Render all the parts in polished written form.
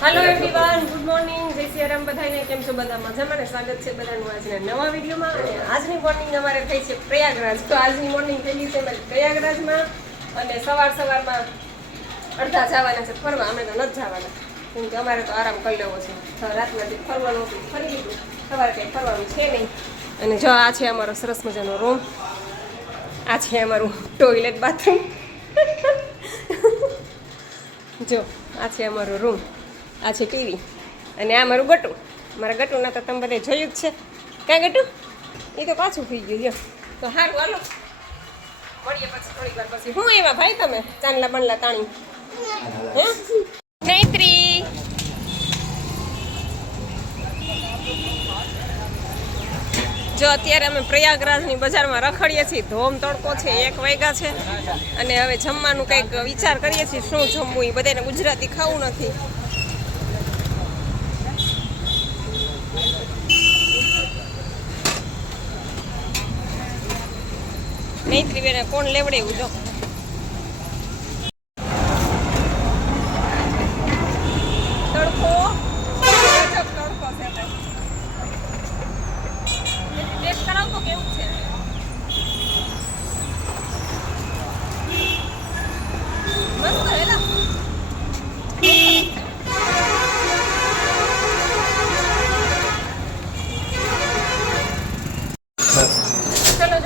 Hello everyone, good morning, જય શ્રી રામ બધાને. કેમ છો બધા? મજામાં ને? સ્વાગત છે બધાનું આજના નવા વિડીયોમાં. અને આજની મોર્નિંગ અમારે થઈ છે પ્રયાગરાજ. તો આજની મોર્નિંગ થઈ ગઈ છે અમારી પ્રયાગરાજમાં. અને સવારમાં અડધા જવાના છે ફરવા. અમે તો નથી જવાના, કેમ કે અમારે તો આરામ કરી લેવો છે. રાતના જે ફરવાનું હતું ફરી લીધું, સવારે કંઈ ફરવાનું છે નહીં. અને જો આ છે અમારો સરસ મજાનો રૂમ, આ છે અમારું ટોયલેટ બાથરૂમ. જો આ છે અમારો રૂમ, આ છે ટીવી, અને આ મારું ગટુ. મારા ગટુના તો તમે બધે જોયું જ છે. ક્યાં ગટુ? એ તો પાછું થઈ ગયું. જો તો સારું, હાલો મળીએ પછી થોડીક વાર પછી. હું એવા ભાઈ તમે ચાંદલા બંડલા તાણી હે નૈત્રી? જો અત્યારે અમે પ્રયાગરાજની બજારમાં રખડીએ છીએ. ધોમ તડકો છે, 1 વાગ્યા છે. અને હવે જમવાનું કંઈક વિચાર કરીએ છીએ શું જમવું. એ બધાને ગુજરાતી ખાવું નથી. નૈત્રી બેને કોણ લેવડેવું? જો તડકો તડકો છે. ટેસ્ટ કરાવતો કેવું છે? મસ્ત હેલા.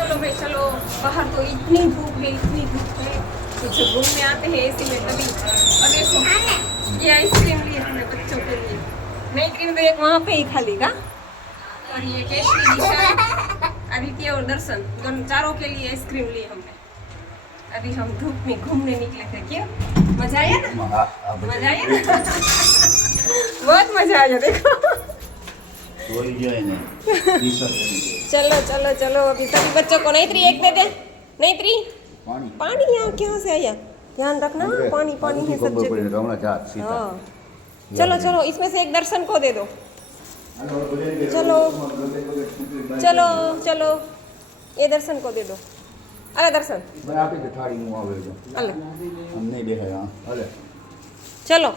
चलो भाई चलो, बाहर तो इतनी धूप है तो जो रूम में आते हैं एसी में तभी। और देखो ये आइसक्रीम ली हमने बच्चों के लिए। नई क्रीम तो एक वहाँ पे ही खाली का। और ये केशरी दिशा, आदित्य और दर्शन, दोनों चारों के लिए आइसक्रीम ली हमने। अभी हम धूप में घूमने निकले थे। क्यों, मजा आया ना? मजा आया ना? बहुत मजा आया। देखो चलो चलो चलो, अभी सभी बच्चों को। नैत्री एक दे दे। नैत्री पानी यहाँ क्या से आया? ध्यान रखना, पानी पानी है सब जगह। हाँ चलो चलो, इसमें से एक दर्शन को दे दो। चलो चलो चलो, ये दर्शन को दे दो। अरे दर्शन चलो,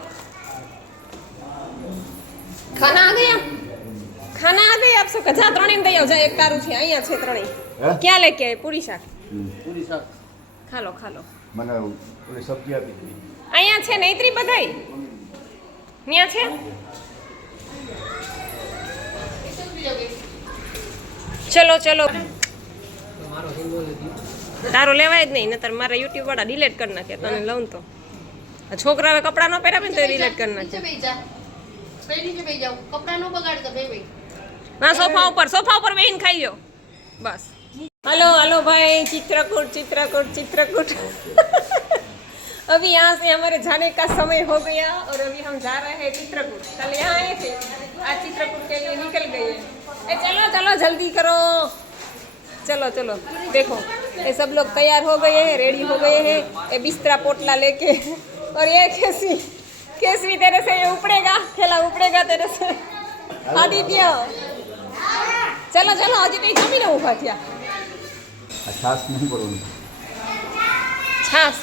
खाना आ गया? खाना आ गया आप सबका? जा ત્રણેય દઈ આવ. જા એક તારું છે, અહીંયા છે ત્રણેય. ક્યાં લેકે આય? પૂરી શાક. પૂરી શાક ખાલો ખાલો. મને ઓલી સબ્જી આપી દી. અહીંયા છે નૈત્રી બધાય ન્યા છે. ચલો ચલો, તારો લેવાય જ નહીં, નતર મારા યુટ્યુબ વાળા ડિલીટ કરી નાખે. તને લઉં તો આ છોકરાએ કપડાં ન પહેરાવે ને તો ડિલીટ કરી નાખે. ના સોફા ઉપર બેહીને ખાઈ લો બસ. हेलो हेलो भाई, चित्रकूट चित्रकूट चित्रकूट। अभी यहाँ से हमारे जाने का समय हो गया और अभी हम जा रहे हैं चित्रकूट। कल यहाँ आए थे, आज चित्रकूट के लिए निकल गए। चलो चलो जल्दी करो, चलो चलो। देखो ये सब लोग तैयार हो गए हैं, रेडी हो गए हैं। ये बिस्तरा पोटला लेके, और ये केसवी तेरे से ये उपड़ेगा, खेला उपड़ेगा तेरे से। आदित्य चलो चलो, हजी कहीं जमी ने उभा थया। छास नहीं पड़ोगी, छास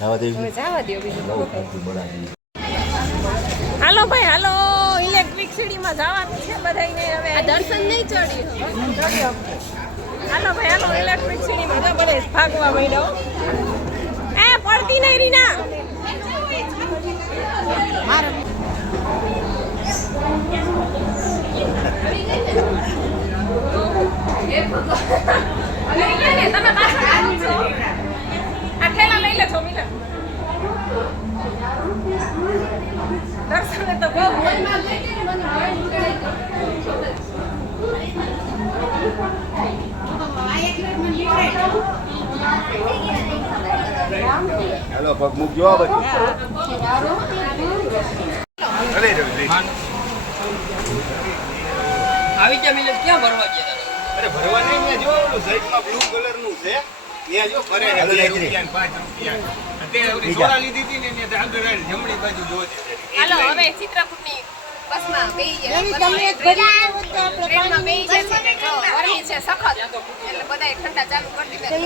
जावा दे, હવે જાવા દો બીજું તો કઈ. હાલો ભાઈ હાલો, ઇલેક્ટ્રિક સીડીમાં જવાનું છે બધાઈને. હવે આ દર્શન નહીં ચડ્યું. હાલો ભાઈ હાલો, ઇલેક્ટ્રિક સીડીમાં જો બધા ભાગવા માંડ્યો. એ પડતી નહીં રીના. તમે પાછળ છો, આ ઠેલા લઈ લે છો મિલા. દર્શને તો બહુ હેલો પગ મૂકજો આ બધી. આવી ગયા મિલે ક્યાં ભરવા ગયા? અરે ભરવા નહીં, ત્યાં જો ઓલું સાઈડમાં બ્લુ કલરનું છે, ત્યાં જો ફરે છે 2 રૂપિયા 5 રૂપિયા. અત્યારે ઓલી સોડા લીધી હતી ને ત્યાં આગળ જમણી બાજુ જોજે. હાલો હવે ચિત્રકૂટની બસમાં બેહી ગયા. ટ્રેનમાં બેહી જાય છે ને, ગરમી છે સખત, એટલે બધાએ ઠંડા ચાલુ કરી દીધા.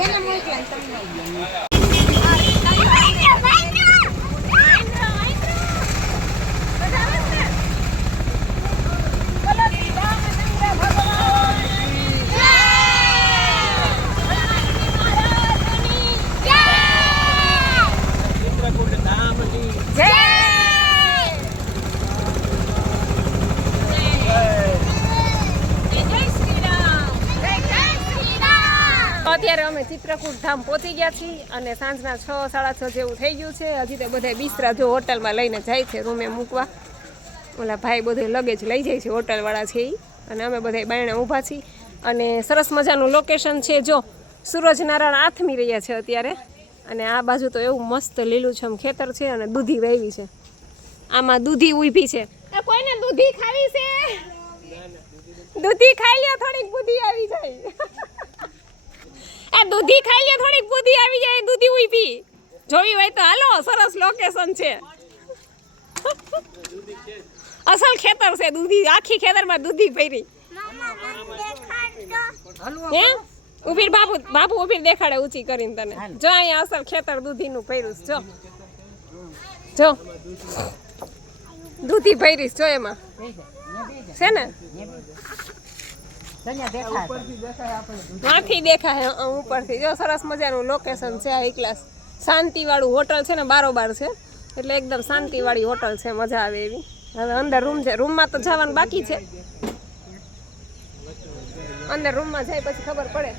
અત્યારે અમે ચિત્રકૂટ ધામ પહોંચી ગયા છીએ અને સાંજના 6 સાડા 6 જેવું થઈ ગયું છે. હજી તો બધા બિસ્તરા જો હોટલમાં લઈને જાય છે રૂમે મૂકવા. ઓલા ભાઈ બધું લગેજ લઈ જાય છે હોટલવાળા છે એ, અને અમે બધા બાયણે ઊભા છીએ. અને સરસ મજાનું લોકેશન છે. જો સૂરજનારાયણ આથમી રહ્યા છે અત્યારે, અને આ બાજુ તો એવું મસ્ત લીલુંછમ ખેતર છે અને દૂધી વાવી છે. આમાં દૂધી ઊભી છે. કોઈને દૂધી ખાવી છે? દૂધી ખાઈ લ્યો, થોડીક બુદ્ધિ આવી જાય. આ દૂધી ખાઈ લ્યો, થોડીક બુદ્ધિ આવી જાય. દૂધી ઊભી જોવી હોય તો હાલો, સરસ લોકેશન છે. અસલ ખેતર છે. દૂધી આખી ખેતરમાં દૂધી ભરી. હે ઉભી બાપુ ઉભી દેખાડે ઊંચી કરીને તને. જો અહીંયા અસલ ખેતર દૂધીનું ભર્યું જો જો દૂધી ભરીશ જો એમાં છે ને ત્યાંથી દેખાય ઉપરથી. જો સરસ મજાનું લોકેશન છે. હાઈ ક્લાસ શાંતિવાળું હોટલ છે ને, બારોબાર છે એટલે એકદમ શાંતિવાળી હોટલ છે, મજા આવે એવી. હવે અંદર રૂમ છે, રૂમમાં તો જવાનું બાકી છે. અંદર રૂમમાં જાય પછી ખબર પડે.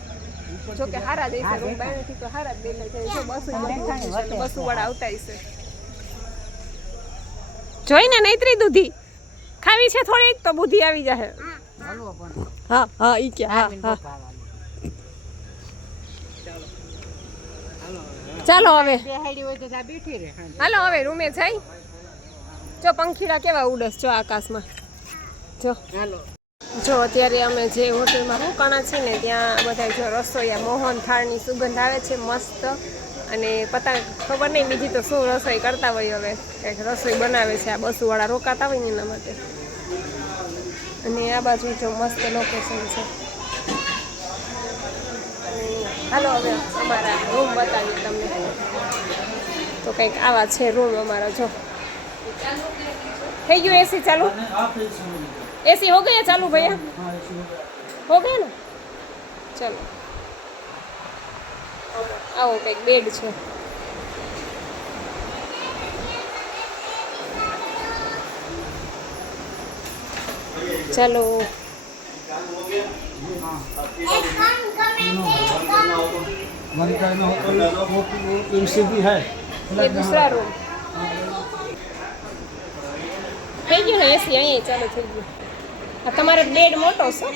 જો કે હારા જ હશે રૂમ, બાયણેથી તો હારા જ દેખાય છે. જો બસુ વાળા આવતા હશે. જોઈને નૈત્રી દૂધી ખાવી છે થોડીક તો બુદ્ધિ આવી જાય. હા હા ઈ કે હા હા ચાલો હવે હાલો હવે રૂમે જાય. જો પંખીડા કેવા ઉડસ જો આકાશમાં. જો અત્યારે અમે જે હોટલમાં રોકાણા છીએ ને ત્યાં બધા જો રસોઈયા મોહન થાળની સુગંધ આવે છે મસ્ત. અને પતા ખબર નહીં બીજી તો શું રસોઈ કરતા હોય. હવે કંઈક રસોઈ બનાવે છે. આ બસુવાળા રોકાતા હોય ને એના માટે. અને આ બાજુ જો મસ્ત લોકેશન છે. હાલો હવે અમારા રૂમ બતાવીએ તમને. તો કંઈક આવા છે રૂમ અમારા. જો થઈ ગયું એસી ચાલુ? एसी हो गया चालू भैया? हो गया ना? चलो आओ કંઈક બેડ છે. चलो ये दूसरा रूम થઈ ગયું ને એસી અહીં ચાલુ થઈ ગયું. આ તમારો બેડ મોટો છે.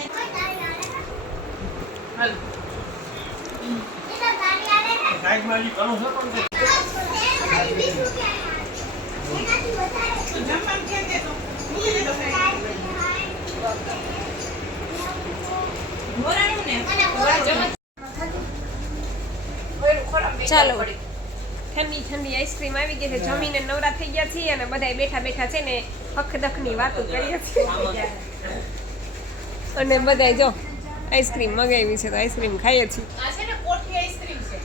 ચાલો ઠંડી ઠંડી આઈસ્ક્રીમ આવી ગઈ છે. જમીને નવરા થઈ ગયા છીએ અને બધા બેઠા બેઠા છે ને હકદખની વાતો કરીએ છીએ. અને બધા જો આઈસ્ક્રીમ મંગાવી છે તો આઈસ્ક્રીમ ખાઈએ છીએ. આ છે ને કોઠી આઈસ્ક્રીમ છે.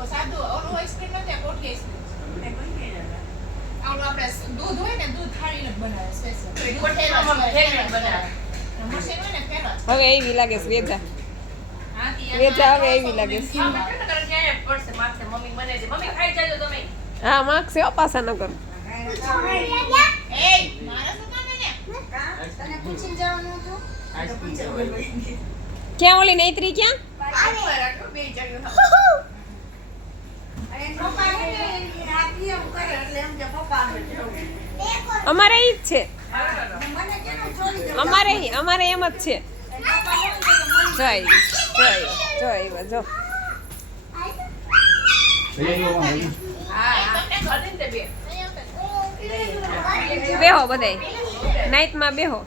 ઓ સાદો ઓલો આઈસ્ક્રીમ નથી, કોઠી આઈસ્ક્રીમ છે. આનું આપણે દૂધ હોય ને, દૂધ થાળીને બનાવે સ્પેશિયલ. કોઠીમાં ફેવરેટ બનાવે. મશીન હોય ને ફેરવા. હવે એવી લાગે છે વેજા. વેજા હવે એવી લાગે છે. હા માગશે પાસા ન કરો. ક્યાં ઓલી નૈત્રી ક્યાં? અમારે ઈ જ છે. અમારે એમ જ છે. જો બેહો બધાય નાઈટમાં બેહો.